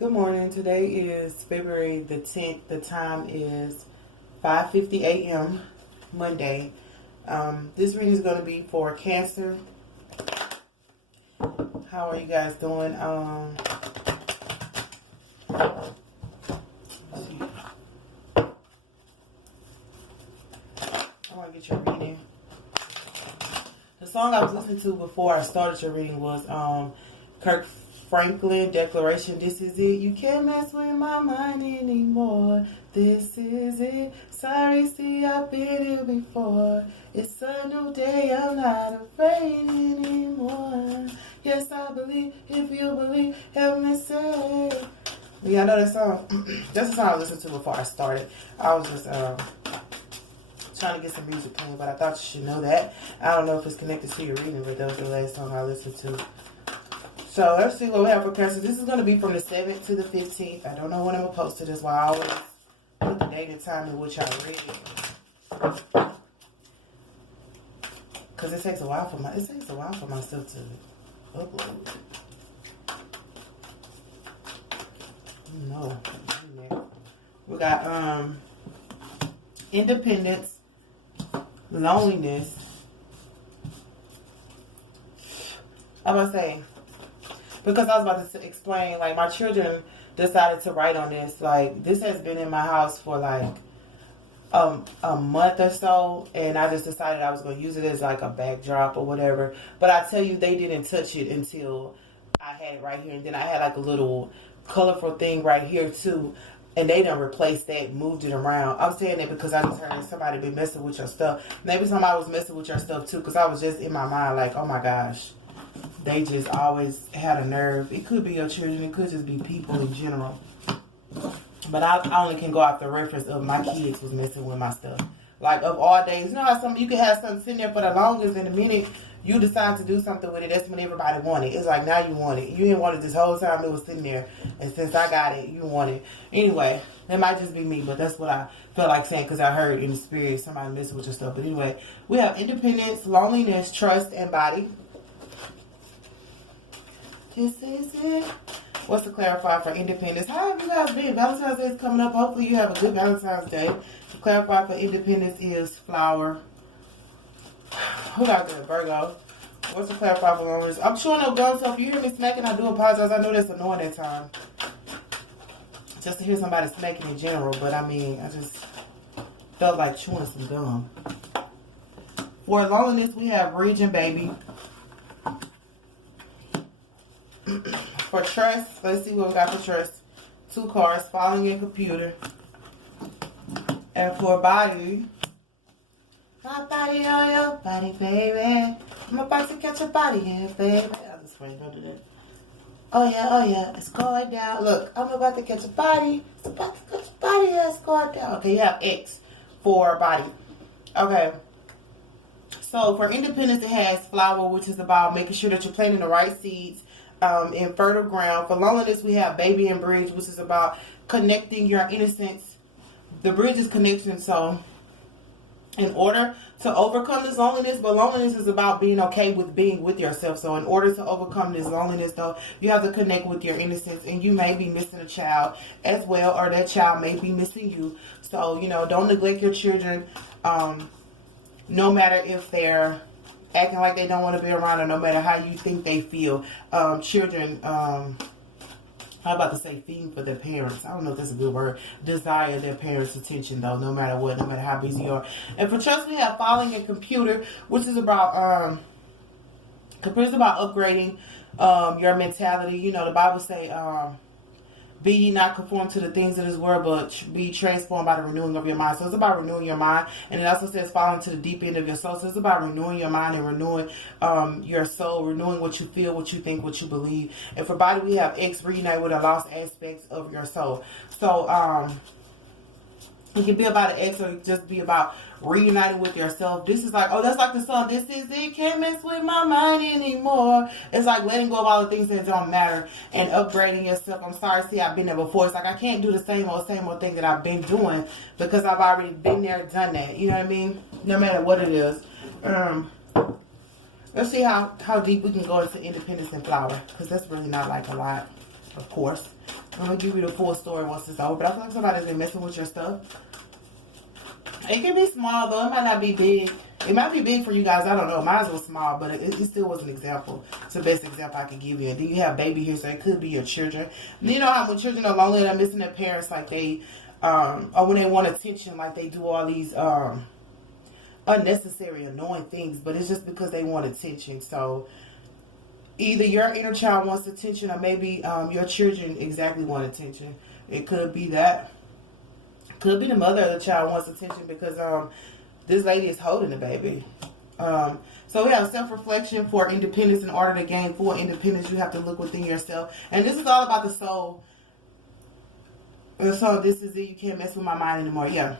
Good morning. Today is February the 10th. The time is 5:50 a.m. Monday. This reading is going to be for Cancer. How are you guys doing? I want to get your reading. The song I was listening to before I started your reading was Kirk Franklin, Declaration, This Is It. You can't mess with my mind anymore. This is it. Sorry, see, I've been here before. It's a new day, I'm not afraid anymore. Yes, I believe, if you believe, help me say. Yeah, I know that song. That's the song I listened to before I started. I was just trying to get some music playing, but I thought you should know that. I don't know if it's connected to your reading, but that was the last song I listened to. So let's see what we have for Cancer. This is going to be from the 7th to the 15th. I don't know when I'm going to post it. That's why I always put the date and time in which I read it. Because it takes a while for myself to upload. No. We got independence, loneliness. I'm going to say, because I was about to explain, like, my children decided to write on this. Like, this has been in my house for, like, a month or so. And I just decided I was going to use it as, like, a backdrop or whatever. But I tell you, they didn't touch it until I had it right here. And then I had, like, a little colorful thing right here, too. And they done replaced that, moved it around. I'm saying that because I just heard somebody be messing with your stuff. Maybe somebody was messing with your stuff, too. Because I was just in my mind, like, oh, my gosh. They just always had a nerve. It could be your children. It could just be people in general. But I only can go off the reference of my kids was messing with my stuff. Like, of all days. You know how you can have something sitting there for the longest, and the minute you decide to do something with it, that's when everybody want it. It's like, now you want it. You didn't want it this whole time it was sitting there. And since I got it, you want it. Anyway, that might just be me, but that's what I felt like saying because I heard in the spirit somebody messing with your stuff. But anyway, we have independence, loneliness, trust, and body. This is it. What's to clarify for independence? How have you guys been? Valentine's Day is coming up. Hopefully you have a good Valentine's Day. To clarify for independence is flower. Who got good? Virgo. What's to clarify for loneliness? I'm chewing no gum, so if you hear me smacking, I do apologize. I know that's annoying at times. Just to hear somebody smacking in general, but I mean, I just felt like chewing some gum. For loneliness, we have Region Baby. For trust, let's see what we got for trust. 2 cards, falling in computer. And for body, my body on your body, baby. I'm about to catch a body here, baby. I'm just waiting to do that. Oh yeah, it's going down. Look, I'm about to catch a body. It's about to catch a body, yeah, it's going down. Okay, you have X for body. Okay. So for independence, it has flower, which is about making sure that you're planting the right seeds. In fertile ground. For loneliness, we have baby and bridge, which is about connecting your innocence. The bridge is connection. So in order to overcome this loneliness, but loneliness is about being okay with being with yourself. So in order to overcome this loneliness, though, you have to connect with your innocence, and you may be missing a child as well, or that child may be missing you. So, you know, don't neglect your children, no matter if they're acting like they don't want to be around, or no matter how you think they feel. Children, I'm about to say feeding for their parents. I don't know if that's a good word. Desire their parents' attention, though, no matter what, no matter how busy you are. And for trust, we have falling in computer, which is about, computer's about upgrading your mentality. You know, the Bible say, be ye not conformed to the things of this world, but be transformed by the renewing of your mind. So it's about renewing your mind. And it also says falling to the deep end of your soul. So it's about renewing your mind and renewing your soul, renewing what you feel, what you think, what you believe. And for body, we have X, reunite with the lost aspects of your soul. So it can be about an X, or just be about reuniting with yourself. This is like, oh, that's like the song, This Is It, can't mess with my mind anymore. It's like letting go of all the things that don't matter and upgrading yourself. I'm sorry, see, I've been there before. It's like I can't do the same old thing that I've been doing because I've already been there, done that. You know what I mean? No matter what it is. Let's see how deep we can go into independence and flower, because that's really not like a lot, of course. I'm gonna give you the full story once it's over. But I feel like somebody's been messing with your stuff. It can be small though. It might not be big. It might be big for you guys. I don't know. Mine was small, but it still was an example. It's the best example I can give you. And then you have baby here, so it could be your children. You know how when children are lonely, they're missing their parents, like they, or when they want attention, like they do all these unnecessary, annoying things. But it's just because they want attention. So either your inner child wants attention, or maybe your children exactly want attention. It could be that. Could be the mother of the child wants attention because this lady is holding the baby. So we have self-reflection for independence. In order to gain full independence, you have to look within yourself. And this is all about the soul. And so this is it. You can't mess with my mind anymore. Yeah.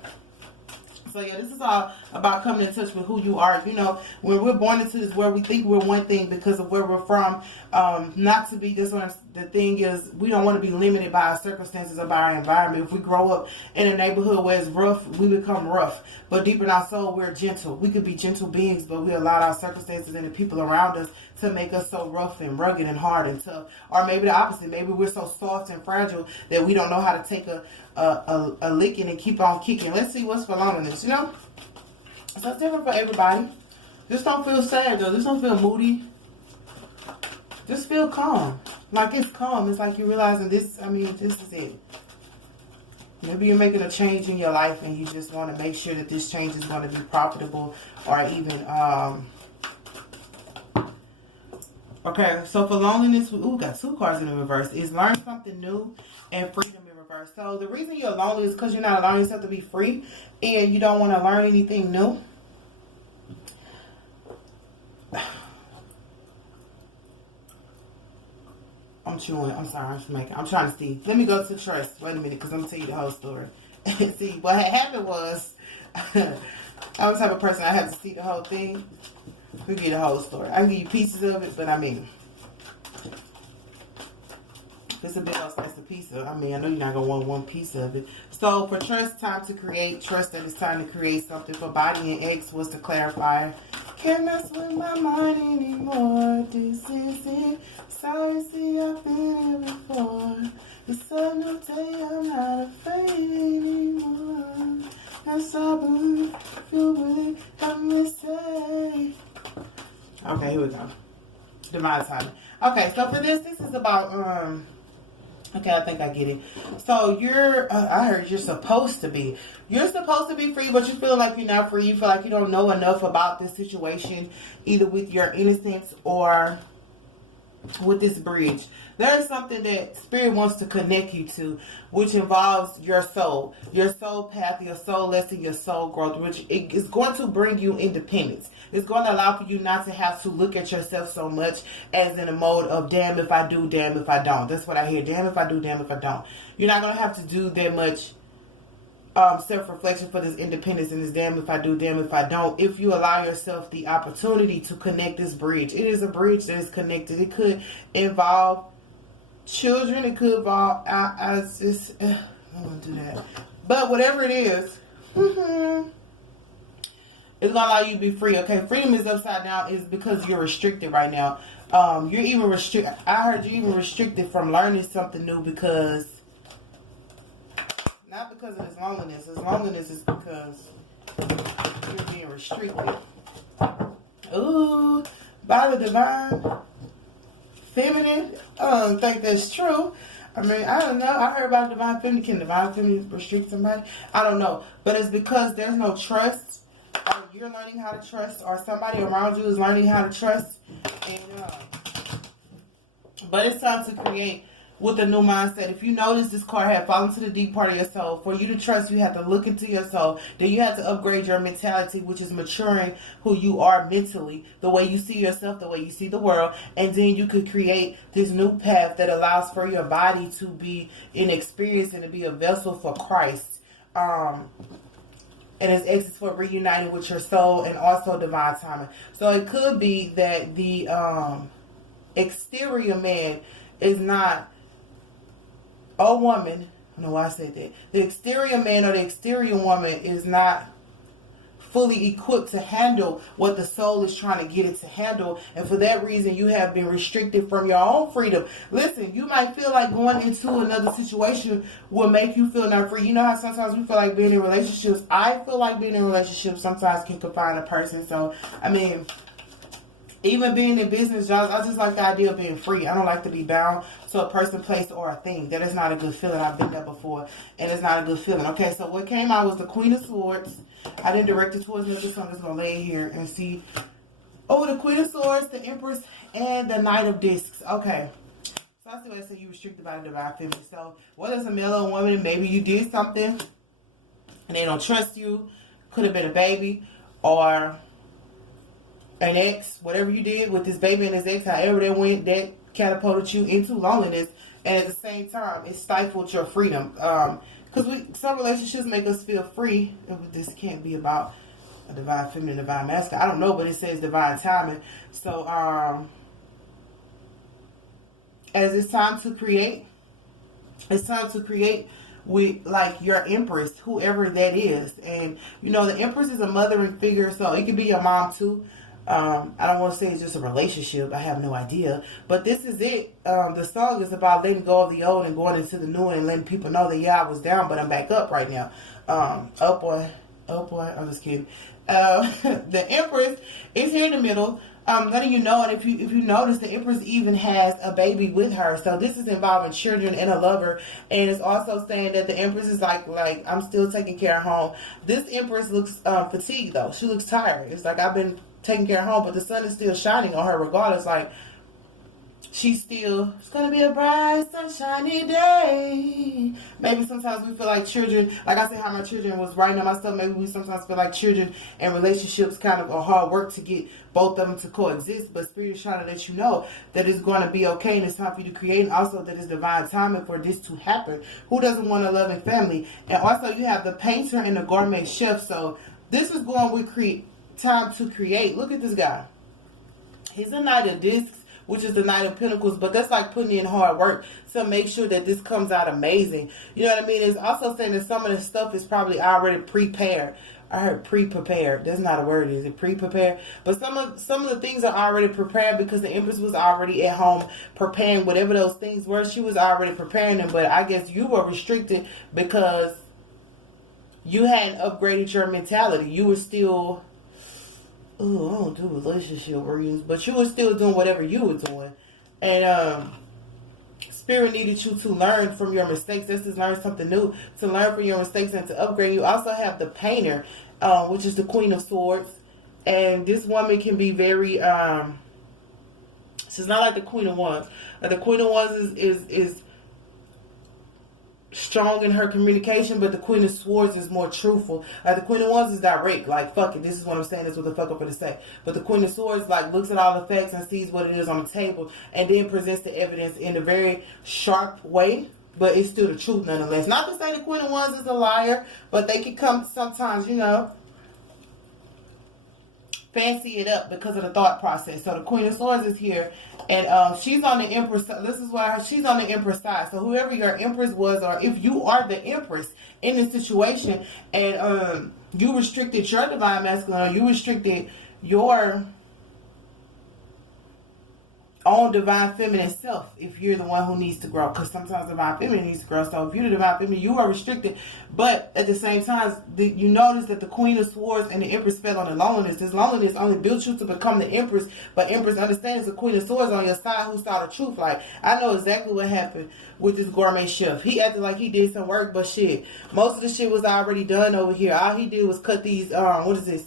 So yeah, this is all about coming in touch with who you are. You know, when we're born into this world, we think we're one thing because of where we're from. Not to be dishonest. The thing is, we don't want to be limited by our circumstances or by our environment. If we grow up in a neighborhood where it's rough, we become rough. But deep in our soul, we're gentle. We could be gentle beings, but we allow our circumstances and the people around us to make us so rough and rugged and hard and tough. Or maybe the opposite. Maybe we're so soft and fragile that we don't know how to take a licking and keep on kicking. Let's see what's for loneliness, you know? So it's different for everybody. Just don't feel sad, though. Just don't feel moody. Just feel calm. Like it's calm. It's like you're realizing this, this is it. Maybe you're making a change in your life and you just want to make sure that this change is going to be profitable or even, okay, so for loneliness, we got 2 cards in the reverse. Is learn something new and freedom in reverse. So the reason you're lonely is because you're not allowing yourself to be free and you don't want to learn anything new. I'm chewing. I'm sorry. I'm trying to see. Let me go to trust. Wait a minute, because I'm going to tell you the whole story. See, what had happened was, I'm the type of person I have to see the whole thing. We get the whole story. I can give you pieces of it, but it's a big old slice of piece of. I know you're not going to want one piece of it. So for trust, time to create. Trust that it's time to create something. For body and X was to clarify. Can't mess with my mind anymore. This is it. Sorry, see, I've been here before. It's a new day, I'm not afraid anymore. That's all I believe. You believe, help me say. Okay, here we go. Divine timing. Okay, so for this is about, okay, I think I get it. So I heard you're supposed to be. You're supposed to be free, but you feel like you're not free. You feel like you don't know enough about this situation, either with your innocence or with this bridge. There's something that Spirit wants to connect you to, which involves your soul path, your soul lesson, your soul growth, which is going to bring you independence. It's going to allow for you not to have to look at yourself so much as in a mode of damn if I do, damn if I don't. That's what I hear. Damn if I do, damn if I don't. You're not going to have to do that much self-reflection for this independence and this damn if I do, damn if I don't, if you allow yourself the opportunity to connect this bridge. It is a bridge that is connected. It could involve children. It could involve, I don't want to do that. But whatever it is, it's going to allow you to be free. Okay, freedom is upside down is because you're restricted right now. You're even restricted. I heard you even restricted from learning something new because not because of his loneliness. His loneliness is because you're being restricted. Ooh, by the divine feminine. I don't think that's true. I don't know. I heard about divine feminine. Can divine feminine restrict somebody? I don't know. But it's because there's no trust. You're learning how to trust, or somebody around you is learning how to trust. And but it's time to create with a new mindset. If you notice this card had fallen to the deep part of your soul, for you to trust, you have to look into your soul. Then you have to upgrade your mentality, which is maturing who you are mentally, the way you see yourself, the way you see the world. And then you could create this new path that allows for your body to be an experience and to be a vessel for Christ. And it's exits for reuniting with your soul and also divine timing. So it could be that the exterior man is not a woman. I don't know why I said that. The exterior man or the exterior woman is not fully equipped to handle what the soul is trying to get it to handle. And for that reason, you have been restricted from your own freedom. Listen, you might feel like going into another situation will make you feel not free. You know how sometimes we feel like being in relationships. I feel like being in relationships sometimes can confine a person. So, I mean, even being in business jobs, I just like the idea of being free. I don't like to be bound to a person, place, or a thing. That is not a good feeling. I've been there before, and it's not a good feeling. Okay, so what came out was the Queen of Swords. I didn't direct it towards me, so I'm just going to lay it here and see. Oh, the Queen of Swords, the Empress, and the Knight of Discs. Okay. So I see what I say. You restricted by the divine feminine. So whether it's a male or a woman, maybe you did something, and they don't trust you. Could have been a baby, or an ex, whatever you did with this baby and his ex, however that went, that catapulted you into loneliness, and at the same time, it stifled your freedom. Because some relationships make us feel free. This can't be about a divine feminine, divine masculine. I don't know, but it says divine timing. So, as it's time to create, with like your empress, whoever that is. And you know, the empress is a mothering figure, so it could be your mom too. I don't want to say it's just a relationship. I have no idea. But this is it. The song is about letting go of the old and going into the new, and letting people know that, yeah, I was down, but I'm back up right now. Up boy. I'm just kidding. The Empress is here in the middle. Letting you know, and if you notice, the Empress even has a baby with her. So this is involving children and a lover. And it's also saying that the Empress is like I'm still taking care of home. This Empress looks fatigued though. She looks tired. It's like I've been taking care of home, but the sun is still shining on her regardless. Like she's still, it's gonna be a bright sunshiny day. Maybe sometimes we feel like children, like I said how my children was writing on my stuff, maybe we sometimes feel like children and relationships kind of are hard work to get both of them to coexist, but Spirit is trying to let you know that it's going to be okay and it's time for you to create, and also that it's divine timing for this to happen. Who doesn't want a loving family? And also you have the painter and the gourmet chef. So this is going with time to create. Look at this guy. He's a Knight of Discs, which is the Knight of Pentacles, but that's like putting in hard work to make sure that this comes out amazing. You know what I mean? It's also saying that some of the stuff is probably already prepared. I heard pre-prepared. That's not a word, is it? Pre-prepared. But some of the things are already prepared because the Empress was already at home preparing whatever those things were. She was already preparing them, but I guess you were restricted because you hadn't upgraded your mentality. You were still, I don't do relationship readings, but you were still doing whatever you were doing. And Spirit needed you to learn from your mistakes. This is learn something new, to learn from your mistakes and to upgrade. You also have the painter, which is the Queen of Swords. And this woman can be very, she's not like the Queen of Wands. The Queen of Wands is strong in her communication, but the Queen of Swords is more truthful. Like the Queen of Wands is direct, like fuck it, this is what I'm saying, this is what the fuck I'm gonna say. But the Queen of Swords like looks at all the facts and sees what it is on the table and then presents the evidence in a very sharp way, but it's still the truth nonetheless. Not to say the Queen of Wands is a liar, but they can come sometimes, you know, fancy it up because of the thought process. So the Queen of Swords is here, and she's on the Empress. This is why she's on the Empress side. So whoever your Empress was, or if you are the Empress in this situation, and you restricted your divine masculine, or you restricted your own divine feminine self, if you're the one who needs to grow, because sometimes divine feminine needs to grow. So if you're the divine feminine, you are restricted, but at the same time, you notice that the Queen of Swords and the Empress fell on the loneliness. This loneliness only built you to become the Empress, but Empress understands the Queen of Swords on your side who saw the truth. Like, I know exactly what happened with this gourmet chef. He acted like he did some work, but shit, most of the shit was already done over here. All he did was cut these, what is this?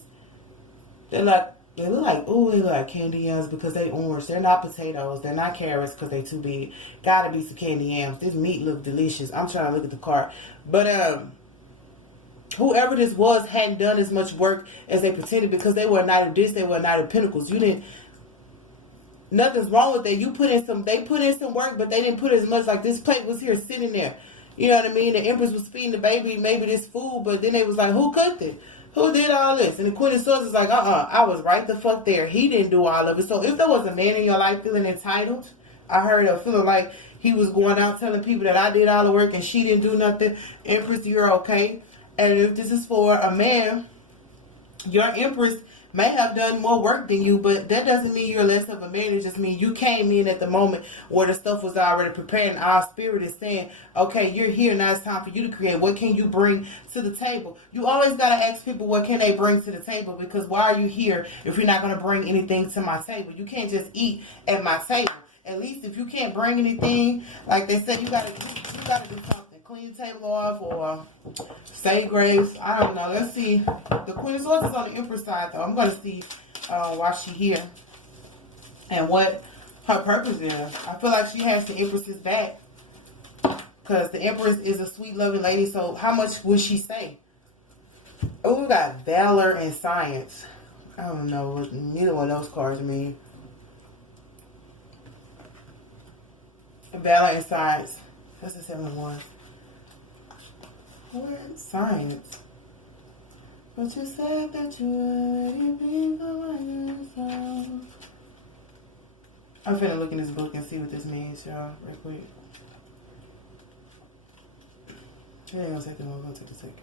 They look like candy yams because they orange. They're not potatoes. They're not carrots because they too big. Gotta be some candy yams. This meat look delicious. I'm trying to look at the cart. But whoever this was hadn't done as much work as they pretended, because they were a Knight of Discs, they were a Knight of Pentacles. Nothing's wrong with that. They put in some work, but they didn't put as much. Like this plate was here sitting there. You know what I mean? The Empress was feeding the baby maybe this food, but then they was like, who cooked it? Who did all this? And the Queen of Swords is like, I was right the fuck there. He didn't do all of it. So if there was a man in your life feeling entitled, I heard of feeling like he was going out telling people that I did all the work and she didn't do nothing, Empress, you're okay. And if this is for a man Your Empress may have done more work than you, but that doesn't mean you're less of a man. It just means you came in at the moment where the stuff was already prepared, and our spirit is saying, okay, you're here, now it's time for you to create. What can you bring to the table? You always got to ask people, what can they bring to the table? Because why are you here if you're not going to bring anything to my table? You can't just eat at my table. At least if you can't bring anything, like they said, you gotta do something. Clean the table off or say grace. I don't know. Let's see. The Queen of Swords is on the Empress side, though. I'm gonna see why she's here and what her purpose is. I feel like she has the Empress's back because the Empress is a sweet, loving lady. So how much would she say? Oh, we got Valor and Science. I don't know what neither one of those cards mean. Valor and Science. That's the 7-1. What? Science. But you said that you wouldn't be the one yourself. I'm finna look in this book and see what this means, y'all, real quick. It ain't gonna take that long. Gonna take a second.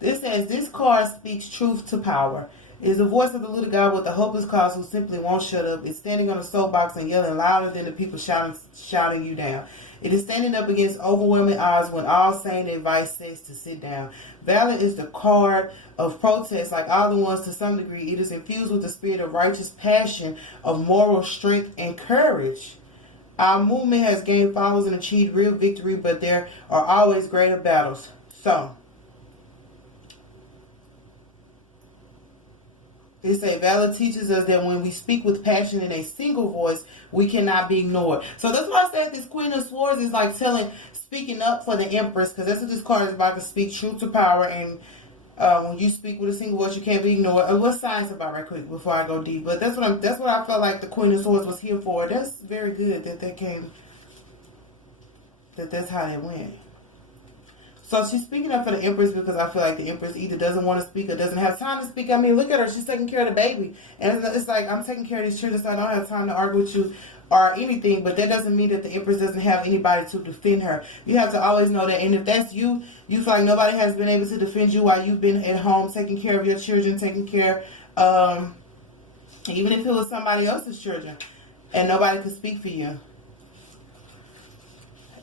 This says, this card speaks truth to power. It is the voice of the little guy with the hopeless cause who simply won't shut up. It's standing on a soapbox and yelling louder than the people shouting you down. It is standing up against overwhelming odds when all sane advice says to sit down. Valor is the card of protest, like all the ones to some degree. It is infused with the spirit of righteous passion, of moral strength and courage. Our movement has gained followers and achieved real victory, but there are always greater battles. So, it says, Valor teaches us that when we speak with passion in a single voice, we cannot be ignored. So that's why I said this Queen of Swords is like speaking up for the Empress, because that's what this card is about, to speak truth to power. And when you speak with a single voice, you can't be ignored. What's Science about, right quick, before I go deep? But that's what I felt like the Queen of Swords was here for. That's very good that's how it went. So she's speaking up for the Empress because I feel like the Empress either doesn't want to speak or doesn't have time to speak. I mean, look at her. She's taking care of the baby. And it's like, I'm taking care of these children, so I don't have time to argue with you or anything. But that doesn't mean that the Empress doesn't have anybody to defend her. You have to always know that. And if that's you, you feel like nobody has been able to defend you while you've been at home taking care of your children, taking care, even if it was somebody else's children, and nobody could speak for you.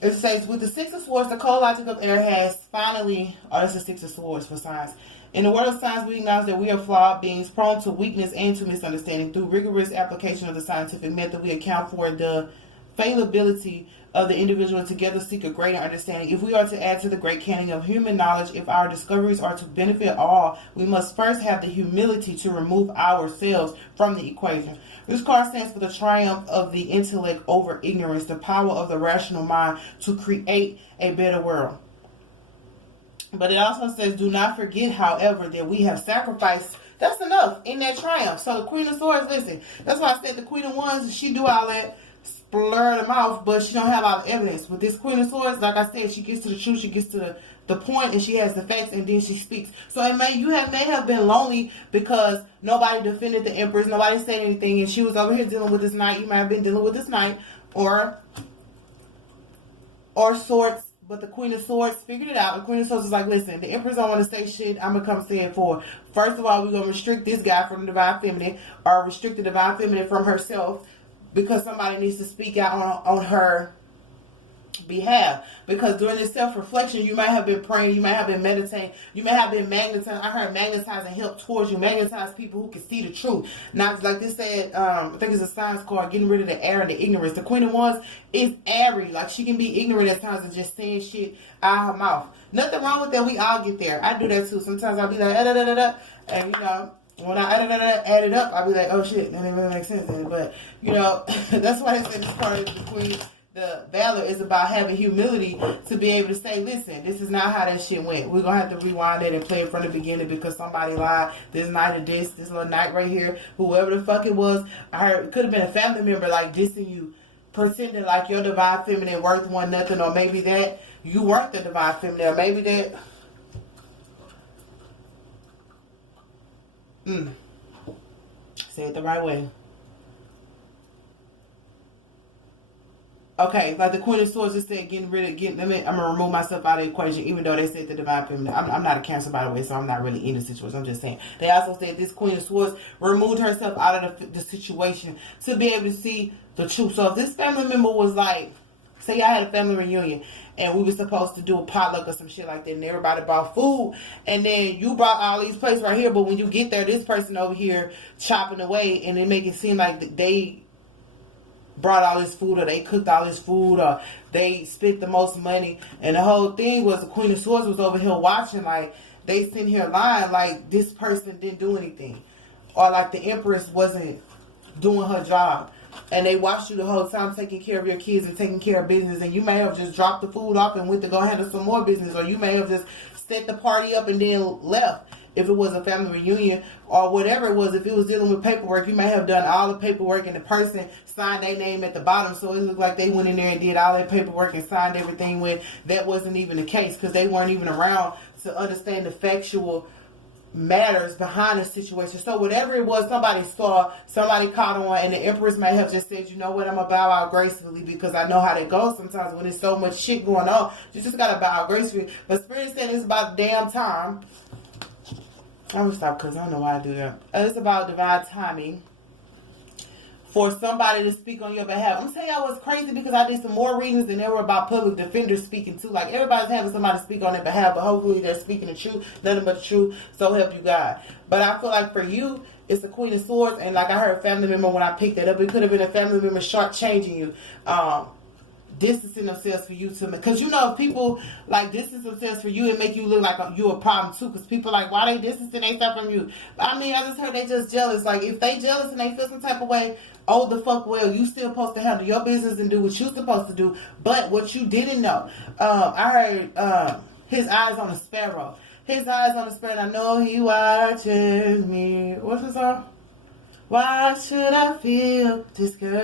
It says, with the Six of Swords, the cold logic of air has finally, that's the Six of Swords for Science. In the world of science, we acknowledge that we are flawed beings, prone to weakness and to misunderstanding. Through rigorous application of the scientific method, we account for the fallibility of the individual, together seek a greater understanding. If we are to add to the great canon of human knowledge, if our discoveries are to benefit all, we must first have the humility to remove ourselves from the equation. This card stands for the triumph of the intellect over ignorance, the power of the rational mind to create a better world. But it also says, do not forget, however, that we have sacrificed. That's enough in that triumph. So the Queen of Swords, listen, that's why I said the Queen of Wands, she do all that blur the mouth, but she don't have all the evidence. With this Queen of Swords, like I said, she gets to the truth, she gets to the point, and she has the facts, and then she speaks. So you may have been lonely because nobody defended the Empress, nobody said anything, and she was over here dealing with this knight. You might have been dealing with this knight, or Swords, but the Queen of Swords figured it out. The Queen of Swords is like, listen, the Empress don't want to say shit, I'm gonna come say it for her. First of all, we're gonna restrict this guy from the Divine Feminine, or restrict the Divine Feminine from herself, because somebody needs to speak out on her behalf. Because during this self-reflection, you might have been praying, you might have been meditating, you may have been magnetizing. I heard magnetizing help towards you. Magnetize people who can see the truth. Not like this said, I think it's a science card, getting rid of the air and the ignorance. The Queen of Wands is airy. Like, she can be ignorant at times and just saying shit out of her mouth. Nothing wrong with that. We all get there. I do that too. Sometimes I'll be like, da da da da, and when I add it up, I'll be like, oh shit, that didn't really make sense. But, that's why I said this part of the Queen, the Valor is about having humility to be able to say, listen, this is not how that shit went. We're going to have to rewind it and play it from the beginning because somebody lied. This night of this little night right here, whoever the fuck it was, I heard it could have been a family member like dissing you, pretending like your Divine Feminine worth one nothing, or maybe that you weren't the Divine Feminine, or maybe that... Say it the right way. Okay, like the Queen of Swords just said, I'm gonna remove myself out of the equation, even though they said the divine feminine. I'm not a Cancer, by the way, so I'm not really in the situation. I'm just saying. They also said this Queen of Swords removed herself out of the situation to be able to see the truth. So if this family member was like, say I had a family reunion and we were supposed to do a potluck or some shit like that, and everybody brought food, and then you brought all these plates right here, but when you get there, this person over here chopping away, and it make it seem like they brought all this food, or they cooked all this food, or they spent the most money, and the whole thing was the Queen of Swords was over here watching, like they sitting here lying like this person didn't do anything, or like the Empress wasn't doing her job, and they watched you the whole time taking care of your kids and taking care of business, and you may have just dropped the food off and went to go handle some more business, or you may have just set the party up and then left. If it was a family reunion or whatever it was, if it was dealing with paperwork, you may have done all the paperwork and the person signed their name at the bottom, so it looked like they went in there and did all that paperwork and signed everything when that wasn't even the case, because they weren't even around to understand the factual matters behind the situation. So whatever it was, somebody saw, somebody caught on, and the Empress may have just said, you know what, I'm gonna bow out gracefully, because I know how that goes sometimes when there's so much shit going on. You just gotta bow out gracefully. But Spirit said it's about damn time. I'm gonna stop because I don't know why I do that. It's about divine timing for somebody to speak on your behalf. I'm telling y'all what's crazy, because I did some more readings and they were about public defenders speaking too. Like everybody's having somebody speak on their behalf, but hopefully they're speaking the truth, nothing but the truth. So help you God. But I feel like for you, it's the Queen of Swords, and like I heard a family member when I picked that up, it could have been a family member shortchanging you. Distancing themselves for you to, because you know if people like distance themselves for you, it make you look like you're a problem too, because people like, why they distancing themselves from you? But I mean, I just heard they just jealous. Like if they jealous and they feel some type of way, oh the fuck well, you still supposed to handle your business and do what you supposed to do. But what you didn't know, I heard his eyes on a sparrow. His eyes on a sparrow. I know he watches me. What's the song? Why should I feel discouraged?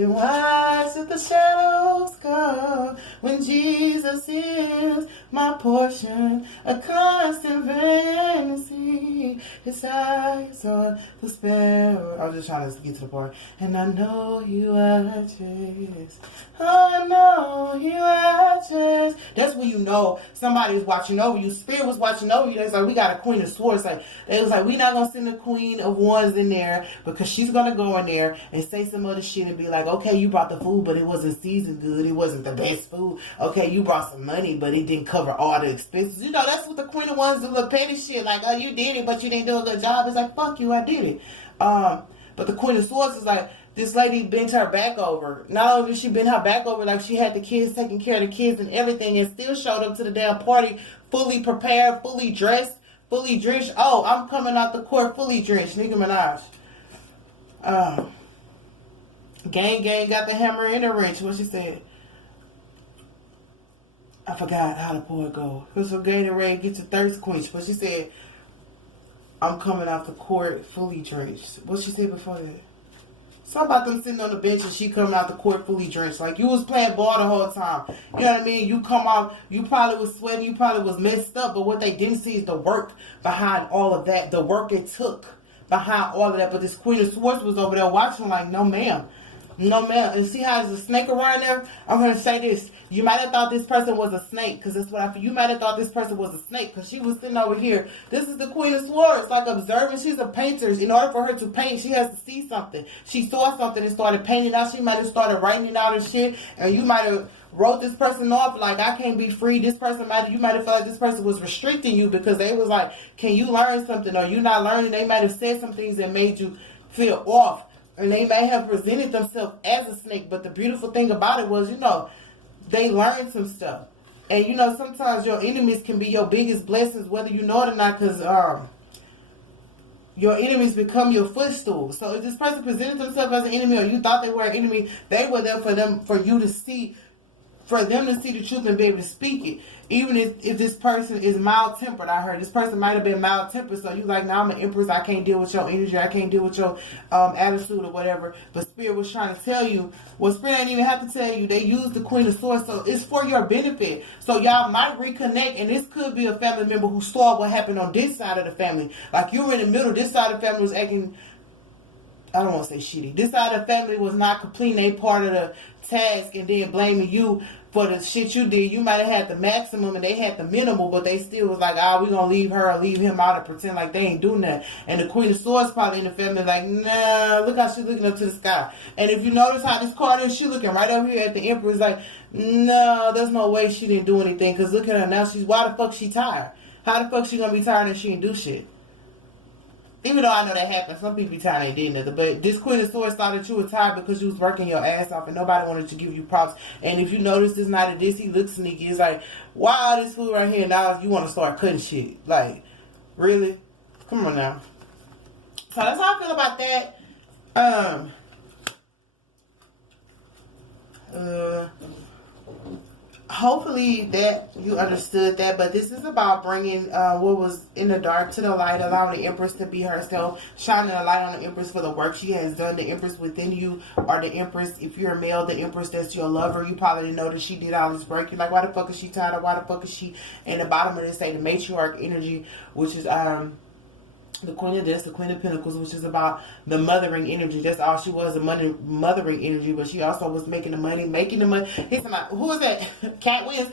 And why should the shadows come when Jesus is my portion? A constant vacancy. His eyes on the sparrow. I was just trying to get to the part. And I know he watches. I know he watches. That's when you know somebody's watching over you. Spirit was watching over you. It's like, we got a Queen of Swords. Like they was like, we not gonna send a Queen of Wands in there, because she's gonna go in there and say some other shit and be like, okay, you brought the food, but it wasn't seasoned good. It wasn't the best food. Okay, you brought some money, but it didn't cover all the expenses. You know, that's what the Queen of Wands do, little petty shit. Like, oh, you did it, but you didn't do a good job. It's like, fuck you, I did it. But the Queen of Swords is like, this lady bent her back over. Not only did she bend her back over, like she had the kids, taking care of the kids and everything, and still showed up to the damn party fully prepared, fully dressed, fully drenched. Oh, I'm coming out the court fully drenched. Nicki Minaj. Gang got the hammer and the wrench. What she said? I forgot how the poet go. Crystal Gatorade get your thirst quenched. But she said, I'm coming out the court fully drenched. What she said before that? Something about them sitting on the bench and she coming out the court fully drenched. Like you was playing ball the whole time. You know what I mean? You come out, you probably was sweating, you probably was messed up, but what they didn't see is the work behind all of that. The work it took behind all of that. But this Queen of Swords was over there watching like, no ma'am. No ma'am. And see how there's a snake around there? I'm going to say this. You might have thought this person was a snake, because that's what I feel. You might have thought this person was a snake, because she was sitting over here. This is the Queen of Swords, like observing. She's a painter. In order for her to paint, she has to see something. She saw something and started painting out. She might have started writing it out and shit, and you might have wrote this person off like, I can't be free. This person you might have felt like this person was restricting you, because they was like, can you learn something? Or you not learning. They might have said some things that made you feel off. And they may have presented themselves as a snake, but the beautiful thing about it was, you know, they learned some stuff. And, you know, sometimes your enemies can be your biggest blessings, whether you know it or not, because your enemies become your footstool. So if this person presented themselves as an enemy, or you thought they were an enemy, they were there for you to see, for them to see the truth and be able to speak it. Even if this person is mild-tempered, I heard this person might have been mild-tempered, so you like, now I'm an empress, I can't deal with your energy, I can't deal with your attitude or whatever. But Spirit was trying to tell you, well, Spirit didn't even have to tell you, they used the Queen of Swords, so it's for your benefit. So y'all might reconnect, and this could be a family member who saw what happened on this side of the family. Like you were in the middle, this side of the family was acting I don't want to say shitty. This side of the family was not completing a part of the task and then blaming you for the shit you did. You might have had the maximum and they had the minimal, but they still was like, we gonna leave her or leave him out and pretend like they ain't doing that. And the Queen of Swords probably in the family like, nah, look how she's looking up to the sky. And if you notice how this card is, she looking right over here at the Empress like, no, there's no way she didn't do anything. Because look at her now. Why the fuck she tired? How the fuck she gonna be tired if she didn't do shit? Even though I know that happens, some people be tired and did nothing. But this Queen of Swords thought that you were tired because you was working your ass off and nobody wanted to give you props. And if you notice this night of this, he looks sneaky. It's like, wow, this fool right here, now you want to start cutting shit. Like, really? Come on now. So that's how I feel about that. Hopefully that you understood that, but this is about bringing what was in the dark to the light, allowing the Empress to be herself, shining a light on the Empress for the work she has done. The Empress within you, or the Empress, if you're a male, the Empress that's your lover. You probably didn't know that she did all this work. You're like, why the fuck is she tired? Or why the fuck is she? In the bottom of this, say the matriarch energy, which is the Queen of this, the Queen of Pentacles, which is about the mothering energy. That's all she was, a mothering energy. But she also was making the money. He's about, who is that? Cat Williams.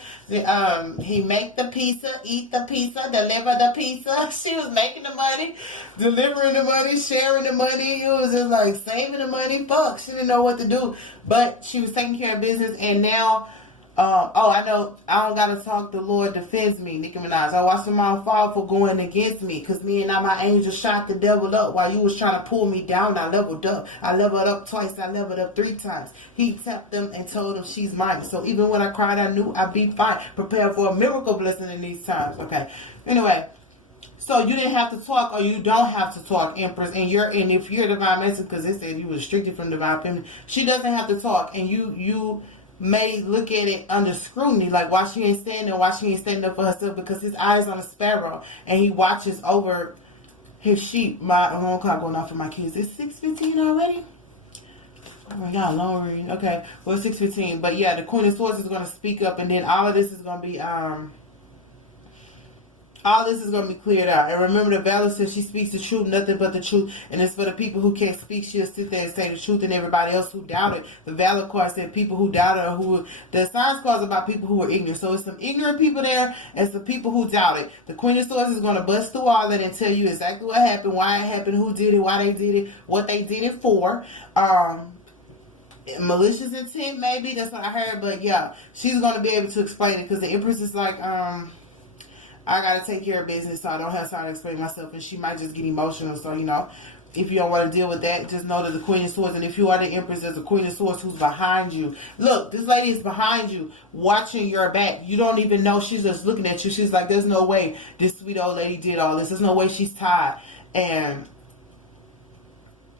He make the pizza, eat the pizza, deliver the pizza. She was making the money, delivering the money, sharing the money. It was just like saving the money. Fuck, she didn't know what to do. But she was taking care of business, and now I know I don't gotta talk. The Lord defends me, Nicki Minaj. I watched them all fall for going against me, because me and now my angel shot the devil up while you was trying to pull me down. I leveled up. I leveled up twice. I leveled up 3 times. He tapped them and told them she's mine. So even when I cried, I knew I'd be fine. Prepare for a miracle blessing in these times. Okay. Anyway. So you didn't have to talk, or you don't have to talk, Empress. And if you're divine messenger, because they said you were restricted from divine feminine, she doesn't have to talk, and you may look at it under scrutiny, like why she ain't standing up for herself, because his eyes on a sparrow and he watches over his sheep. My alarm clock going off for my kids. It's 6:15 already. Oh my God, long reading. Okay, well, 6:15. But yeah, the Queen of Swords is going to speak up, and then all this is going to be cleared out. And remember, the Valor says she speaks the truth, nothing but the truth. And it's for the people who can't speak, she'll sit there and say the truth, and everybody else who doubted. The Valor card said people who doubted, or the Science card is about people who were ignorant. So it's some ignorant people there and some people who doubted. The Queen of Swords is going to bust through all that and tell you exactly what happened, why it happened, who did it, why they did it, what they did it for. Malicious intent, maybe. That's what I heard. But yeah, she's going to be able to explain it, because the Empress is like, I gotta take care of business, so I don't have time to explain myself, and she might just get emotional. So, if you don't want to deal with that, just know that the Queen of Swords, and if you are the Empress, there's a Queen of Swords who's behind you. Look, this lady is behind you, watching your back. You don't even know. She's just looking at you. She's like, there's no way this sweet old lady did all this. There's no way she's tired and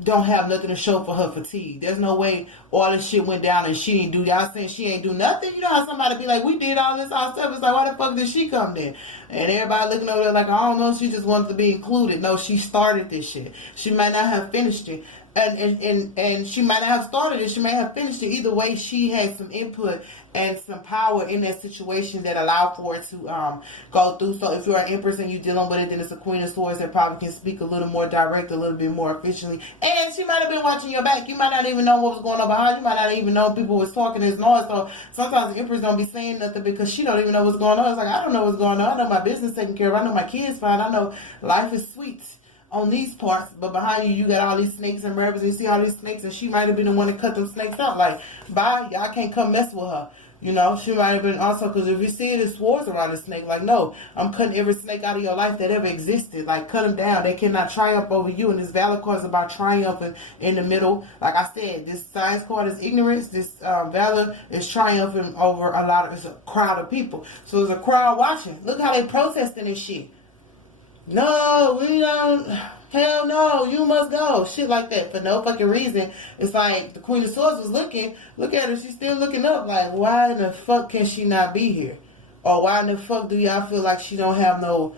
don't have nothing to show for her fatigue. There's no way all this shit went down and she didn't do. Y'all saying she ain't do nothing? You know how somebody be like, we did all this ourselves. It's like, why the fuck did she come then? And everybody looking over there like, I don't know, she just wanted to be included. No, she started this shit. She might not have finished it. And she might not have started it. She may have finished it. Either way, she had some input and some power in that situation that allowed for it to go through. So if you're an Empress and you're dealing with it, then it's a Queen of Swords that probably can speak a little more direct, a little bit more efficiently. And she might have been watching your back. You might not even know what was going on behind you. You might not even know people was talking this noise. So sometimes the Empress don't be saying nothing because she don't even know what's going on. It's like, I don't know what's going on. I know my business taken care of. I know my kids fine. I know life is sweet on these parts, but behind you, you got all these snakes and rabbits, and you see all these snakes, and she might have been the one to cut them snakes out. Like, bye, y'all can't come mess with her. She might have been also, because if you see it, it's swords around the snake. Like, no, I'm cutting every snake out of your life that ever existed. Like, cut them down. They cannot triumph over you. And this Valor card is about triumphing in the middle. Like I said, this Science card is ignorance. This Valor is triumphing over it's a crowd of people. So there's a crowd watching. Look how they protesting this shit. No, we don't. Hell no, you must go. Shit like that for no fucking reason. It's like the Queen of Swords was looking. Look at her. She's still looking up. Like, why in the fuck can she not be here? Or why in the fuck do y'all feel like she don't have no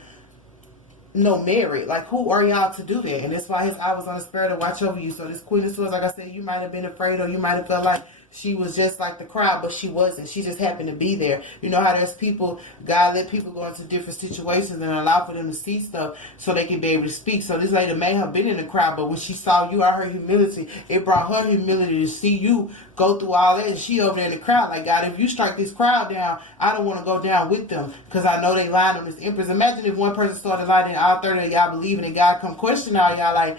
merit? Like, who are y'all to do that? And that's why his eye was on the spirit to watch over you. So this Queen of Swords, like I said, you might have been afraid, or you might have felt like she was just like the crowd, but she wasn't. She just happened to be there. You know how there's people, God let people go into different situations and allow for them to see stuff so they can be able to speak. So this lady may have been in the crowd, but when she saw you out her humility, it brought her humility to see you go through all that. And she over there in the crowd like, God, if you strike this crowd down, I don't want to go down with them because I know they lying on this empress. Imagine if one person started lying and all 30 of y'all believing and God come question all y'all like,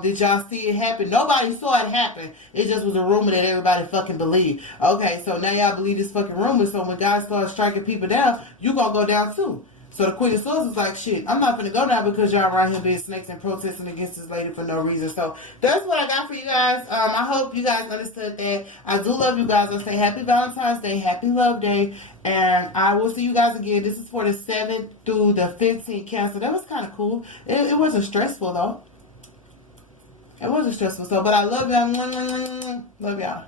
did y'all see it happen? Nobody saw it happen. It just was a rumor that everybody fucking believed. Okay, so now y'all believe this fucking rumor. So when God starts striking people down, you gonna go down too. So the Queen of Swords was like, shit, I'm not gonna go down because y'all around here being snakes and protesting against this lady for no reason. So that's what I got for you guys. I hope you guys understood that. I do love you guys. I'll say happy Valentine's Day, happy Love Day, and I will see you guys again. This is for the 7th through the 15th Cancer. That was kind of cool. It wasn't stressful though. It wasn't stressful, but I love y'all. Love y'all.